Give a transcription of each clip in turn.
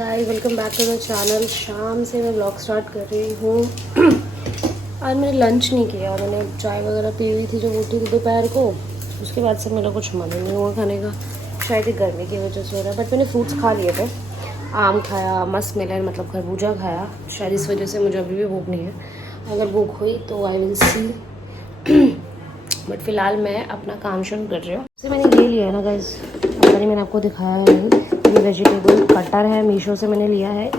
Guys, welcome back to the channel. शाम से मैं व्लॉग स्टार्ट कर रही हूँ। आज मैंने लंच नहीं किया, मैंने चाय वगैरह पी ली थी जब उठी थी दोपहर को। उसके बाद से मेरा कुछ मन ही नहीं हुआ खाने का, शायद ही गर्मी की वजह से हो रहा है। बट मैंने फ्रूट्स खा लिए थे, आम खाया, मस्क मेलन मतलब खरबूजा खाया। शायद इस वजह से मुझे अभी भी भूख नहीं है। अगर भूख हुई तो आई विल सी। बट फिलहाल मैं अपना काम शुरू कर रही हूँ। इससे मैंने ये लिया है ना गाइस, पता नहीं मैंने आपको दिखाया है नहीं। ये वेजिटेबल कटर है, मीशो से मैंने लिया है।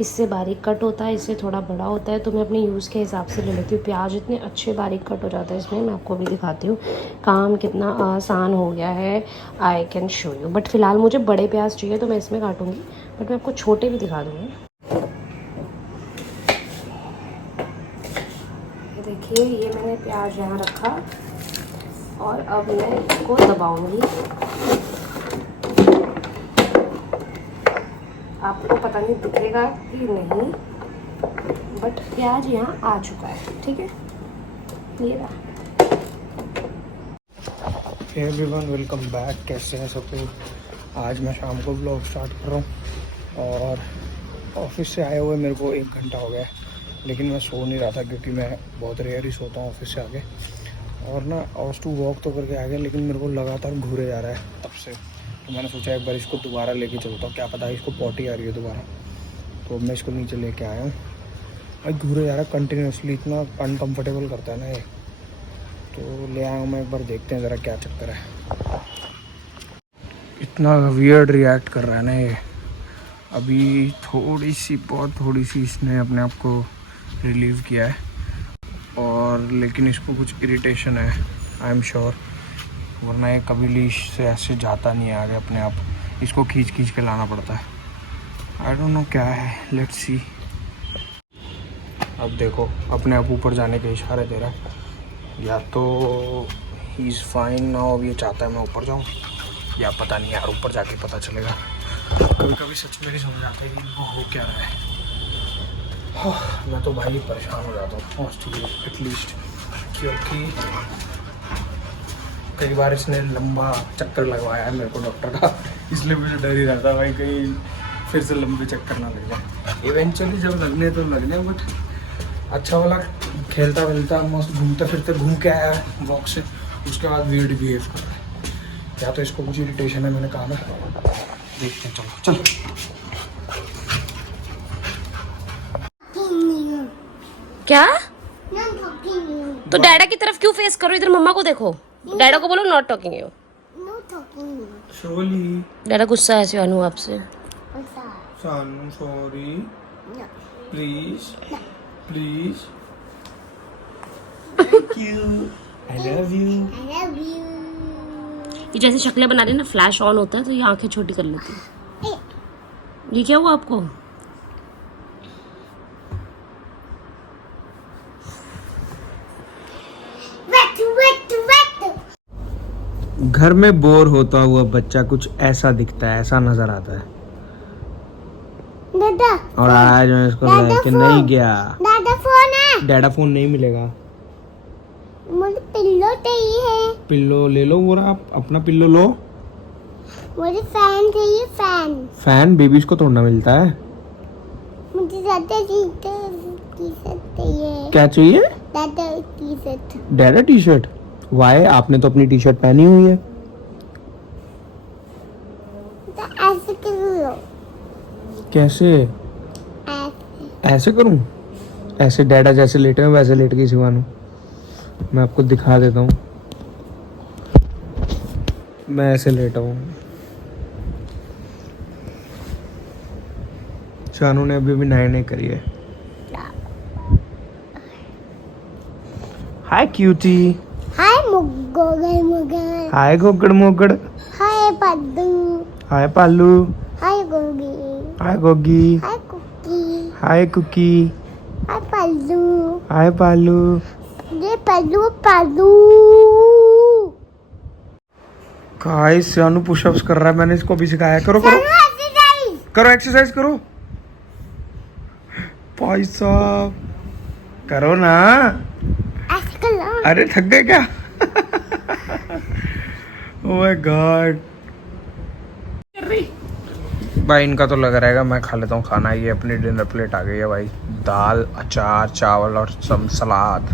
इससे बारीक कट होता है, इससे थोड़ा बड़ा होता है, तो मैं अपने यूज़ के हिसाब से ले लेती हूँ। प्याज इतने अच्छे बारीक कट हो जाता है इसमें, मैं आपको भी दिखाती हूँ। काम कितना आसान हो गया है, I can show you. But फिलहाल मुझे बड़े प्याज चाहिए तो मैं इसमें काटूँगी, बट मैं आपको छोटे भी दिखा दूँगी। देखिए, ये मैंने प्याज यहाँ रखा और अब मैं इसको दबाऊंगी। आपको पता नहीं दिखेगा कि नहीं, बट प्याज यहाँ आ चुका है। ठीक है, ये रहा। Hey everyone, welcome back. कैसे हैं सब लोग? आज मैं शाम को ब्लॉग स्टार्ट कर रहा हूँ और ऑफिस से आए हुए मेरे को 1 घंटा हो गया है, लेकिन मैं सो नहीं रहा था क्योंकि मैं बहुत रेयर ही सोता हूँ ऑफिस से आके। और ना ऑस टू वॉक तो करके आ गया, लेकिन मेरे को लगातार घूरे जा रहा है तब से। तो मैंने सोचा एक बार इसको दोबारा लेके चलता हूँ, क्या पता इसको पॉटी आ रही है दोबारा। तो मैं इसको नीचे लेके आया हूँ। भाई घूरे जा रहा है कंटिन्यूसली, इतना अनकम्फर्टेबल करता है ना ये। तो ले आया हूँ मैं, एक बार देखते हैं ज़रा क्या चक्कर है। इतना वियर्ड रिएक्ट कर रहा है ना ये। अभी बहुत थोड़ी सी इसने अपने आप को रिलीव किया है, और लेकिन इसको कुछ इरिटेशन है, आई एम श्योर। वरना ये कभी लीश से ऐसे जाता नहीं है आगे अपने आप, इसको खींच खींच के लाना पड़ता है। आई डोंट नो क्या है, लेट्स सी। अब देखो अपने आप ऊपर जाने के इशारे दे रहा है, या तो ही इज़ फाइन नाउ, अब ये चाहता है मैं ऊपर जाऊँ, या पता नहीं यार, ऊपर जाके पता चलेगा। कभी कभी सच में नहीं समझ आता है कि इनको हो क्या रहा है। मैं तो भाई परेशान हो जाता हूँ एटलीस्ट, क्योंकि कई बार इसने लंबा चक्कर लगवाया है मेरे को डॉक्टर का, इसलिए मुझे डर ही रहता है भाई कहीं फिर से लंबे चक्कर ना लग जाए। इवेंचुअली जब लगने तो लगने, बट अच्छा वाला खेलता वेलता मस्त घूमते फिरते घूम के आया है वॉक से, उसके बाद वियर्ड बिहेव कर रहा है। या तो इसको कुछ इरिटेशन है, मैंने कहा ना, देखते हैं। चलो चलो। क्या? तो डैडा की तरफ क्यों फेस करो? इधर मम्मा को देखो। डैडा को बोलो नॉट टॉकिंग यू। सॉरी डैडा गुस्सा है शानू आपसे। सानू, sorry, please please, thank you, I love you. ये जैसे शक्लें बना रही है ना, फ्लैश ऑन होता है तो ये आंखें छोटी कर लेती है। ये क्या हुआ आपको? घर में बोर होता हुआ बच्चा कुछ ऐसा दिखता है, ऐसा नजर आता है। दादा, और आज मैं इसको लेके नहीं गया। दादा फोन है। डैडा फोन नहीं मिलेगा। मुझे पिल्लो चाहिए। पिल्लो ले लो, वो रहा, आप अपना पिल्लो लो। मुझे फैन चाहिए, फैन। फैन बेबीज को तोड़ना मिलता है। मुझे दादा टी-शर्ट चाहिए। क्या चाहिए? दादा टी-शर्ट। डैडा टी शर्ट? वाई, आपने तो अपनी टी शर्ट पहनी हुई है। तो ऐसे करो। कैसे? ऐसे करूं? ऐसे डैडा जैसे लेटे हैं वैसे लेट गई शिवानू। मैं आपको दिखा देता हूँ, मैं ऐसे लेटा हूँ। शानू ने अभी भी नाई नहीं करी है। हाय क्यूटी। हाय मुगल। हाय गोगड़ मोगड़। हाय पद्दू। हाय पालू। हाय गोगी। हाय गोगी। हाय कुकी। हाय कुकी। हाय पल्लू। हाय पालू। ये पल्लू पल्लू। गाइस, शानू पुशअप्स कर रहा है, मैंने इसको अभी सिखाया। करो करो करो, एक्सरसाइज करो भाई साहब, करो ना। ऐसे करो। अरे थक गए क्या? Oh my God. भाई इनका तो लग रहेगा, मैं खा लेता हूँ खाना। ये अपनी डिनर प्लेट आ गई है भाई, दाल अचार चावल और सम सलाद।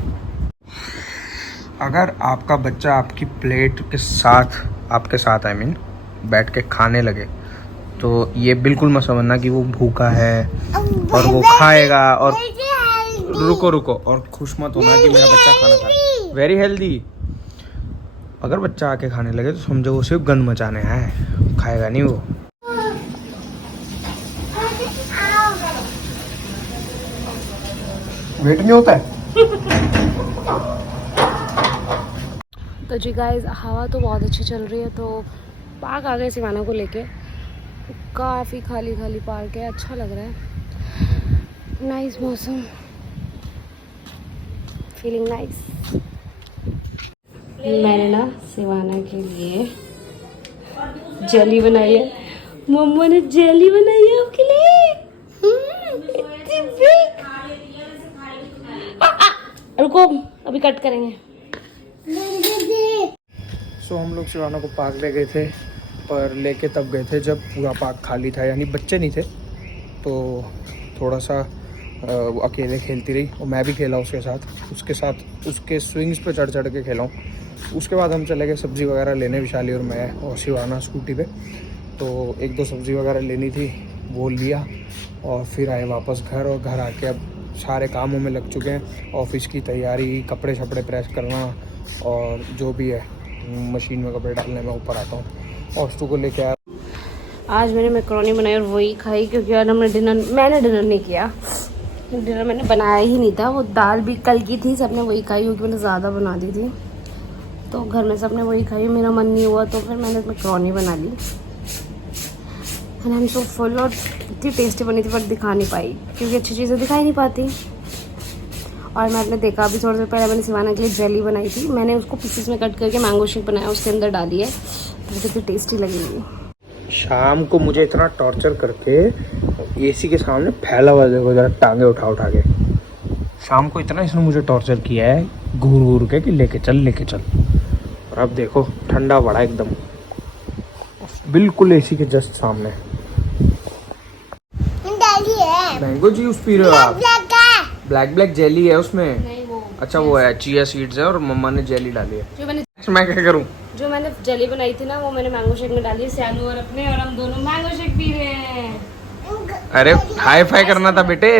अगर आपका बच्चा आपकी प्लेट के साथ, आपके साथ आई मीन बैठ के खाने लगे, तो ये बिल्कुल मत समझना कि वो भूखा है और वो खाएगा। और रुको और खुश मत होना कि मेरा बच्चा खाना खाए। Very healthy. अगर बच्चा आके खाने लगे तो समझो वो सिर्फ गंद मचाने हैं, खाएगा नहीं वो। वेट नहीं होता है। तो जी गाइस, हवा तो बहुत अच्छी चल रही है, तो पार्क आ गए सिवाना को लेके। काफ़ी खाली खाली पार्क है, अच्छा लग रहा है, नाइस मौसम, फीलिंग नाइस। मैंने ना सिवाना के लिए जेली बनाई है, मम्मा ने जेली बनाई है आपके लिए। इतनी big। रुको अभी कट करेंगे। सो हम लोग सिवाना को पार्क ले गए थे, पर लेके तब गए थे जब पूरा पार्क खाली था, यानी बच्चे नहीं थे। तो थोड़ा सा वो अकेले खेलती रही और मैं भी खेला उसके साथ उसके स्विंग्स पे चढ़ के खेला हूँ। उसके बाद हम चले गए सब्ज़ी वगैरह लेने, विशाली और मैं और सिवाना स्कूटी पे। तो एक दो सब्ज़ी वगैरह लेनी थी, वो लिया और फिर आए वापस घर। और घर आके अब सारे कामों में लग चुके हैं, ऑफिस की तैयारी, कपड़े शपड़े प्रेस करना और जो भी है मशीन में कपड़े डालने में ऊपर आता हूँ। और उसको लेके आया। आज मैंने मैक्रोनी बनाई और वही खाई, क्योंकि आज मैंने डिनर नहीं किया। डिनर मैंने बनाया ही नहीं था, वो दाल भी कल की थी, सबने वही खाई क्योंकि मैंने ज़्यादा बना दी थी, तो घर में सबने वही खाई। मेरा मन नहीं हुआ तो फिर मैंने मैक्रोनी बना ली। And I am so full. और इतनी टेस्टी बनी थी, बट दिखा नहीं पाई क्योंकि अच्छी चीज़ें दिखाई नहीं पाती। और मैंने देखा अभी थोड़ी देर पहले मैंने सिवाना के लिए जेली बनाई थी, मैंने उसको पीसेस में कट करके मैंगो शेक बनाया, उसके अंदर डाली है, तो कितनी टेस्टी लगी। शाम को मुझे इतना टॉर्चर करके एसी के सामने फैला हुआ, देखो जरा टांगे उठा के। शाम को इतना इसने मुझे टॉर्चर किया है घूर के कि लेके चल। और अब देखो ठंडा पड़ा एकदम, बिल्कुल एसी के जस्ट सामने। मैंगो जूस पी रहे हो आप? ब्लैक जेली है उसमें। नहीं वो अच्छा वो है चिया सीड्स है और मम्मा ने जेली डाली है। मैं क्या करूं? जो मैंने जेली बनाई थी ना, वो मैंने मैंगो शेक में डाली है, सियानू और अपने, और हम दोनों मैंगो शेक पी रहे हैं। अरे हाई फाई करना था बेटे,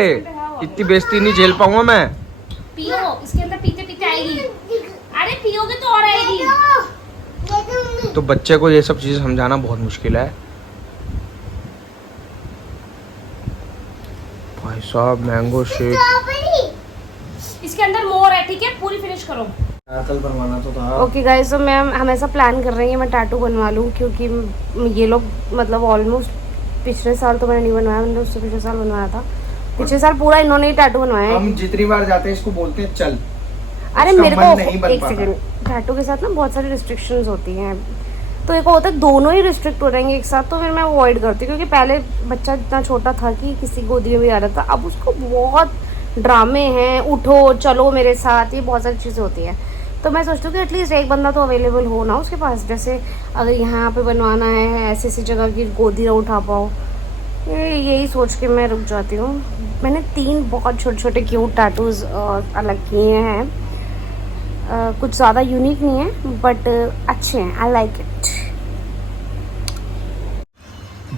इतनी बेइज्जती नहीं झेल पाऊंगा मैं। पियो, इसके अंदर पीते पीते आएगी। अरे पियोगे तो और आएगी। तो बच्चे को ये सब चीजें समझाना बहुत मुश्किल है भाई साहब। मैंगो शेक इसके अंदर मोर है, ठीक है, पूरी फिनिश करो। कल बनवाना तो था। ओके गाइस, तो मैं हमेशा प्लान कर रही हूँ मैं टैटू बनवा लूँ, क्योंकि ये लोग मतलब ऑलमोस्ट पिछले साल तो मैंने नहीं बनवाया, मैंने उससे पिछले साल बनवाया था। पिछले साल पूरा इन्होंने ही टैटू बनवाया है। हम जितनी बार जाते हैं इसको बोलते हैं चल। अरे मेरे को एक सेकंड, टैटू के साथ ना बहुत सारी रिस्ट्रिक्शंस होती हैं, तो एक होता है दोनों ही रिस्ट्रिक्ट हो जाएंगे एक साथ, तो फिर मैं अवॉइड करती हूँ। क्योंकि पहले बच्चा इतना छोटा था कि किसी गोदी में भी आ रहा था, अब उसको बहुत ड्रामे हैं, उठो चलो मेरे साथ, ये बहुत सारी चीज़ें होती हैं। तो मैं सोचती हूँ कि एटलीस्ट एक बंदा तो अवेलेबल हो ना उसके पास, जैसे अगर यहाँ पे बनवाना है ऐसी जगह की गोदी ना उठा पाओ, यही सोच के मैं रुक जाती हूँ। मैंने 3 बहुत छोटे छोटे क्यूट टैटूज़ अलग किए हैं, कुछ ज़्यादा यूनिक नहीं है बट अच्छे हैं, आई लाइक इट।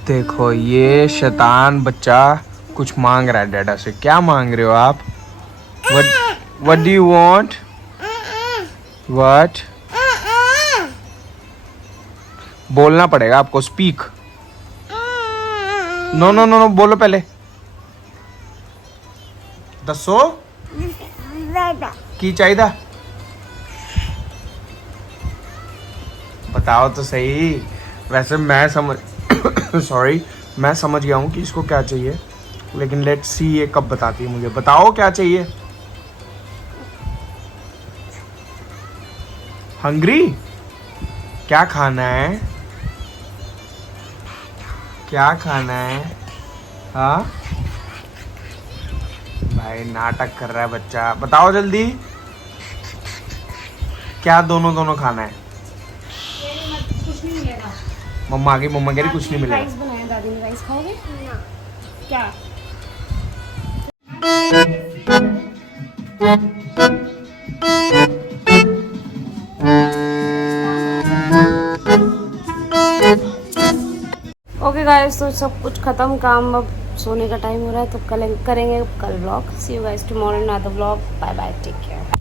देखो ये शैतान बच्चा कुछ मांग रहा है डैडा से। क्या मांग रहे हो आप? What do you want? What? बोलना पड़ेगा आपको, स्पीक। नो बोलो पहले। दसो की चाहिए, बताओ तो सही। वैसे मैं समझ सॉरी, मैं समझ गया हूँ कि इसको क्या चाहिए, लेकिन लेट्स सी ये कब बताती है मुझे। बताओ क्या चाहिए। हंग्री? क्या खाना है? क्या खाना है? हाँ भाई नाटक कर रहा है बच्चा, बताओ जल्दी क्या दोनों खाना है। कुछ नहीं मिलेगा। मम्मा आ गई, मम्मा कह रही कुछ नहीं मिलेगा। फ्राइज बनाए दादी में राइस खाओगे? ना क्या? ओके गाइस, तो सब कुछ खत्म, काम अब सोने का टाइम हो रहा है, तो कल करेंगे कल vlog. See you guys tomorrow in another vlog. Bye bye, take care.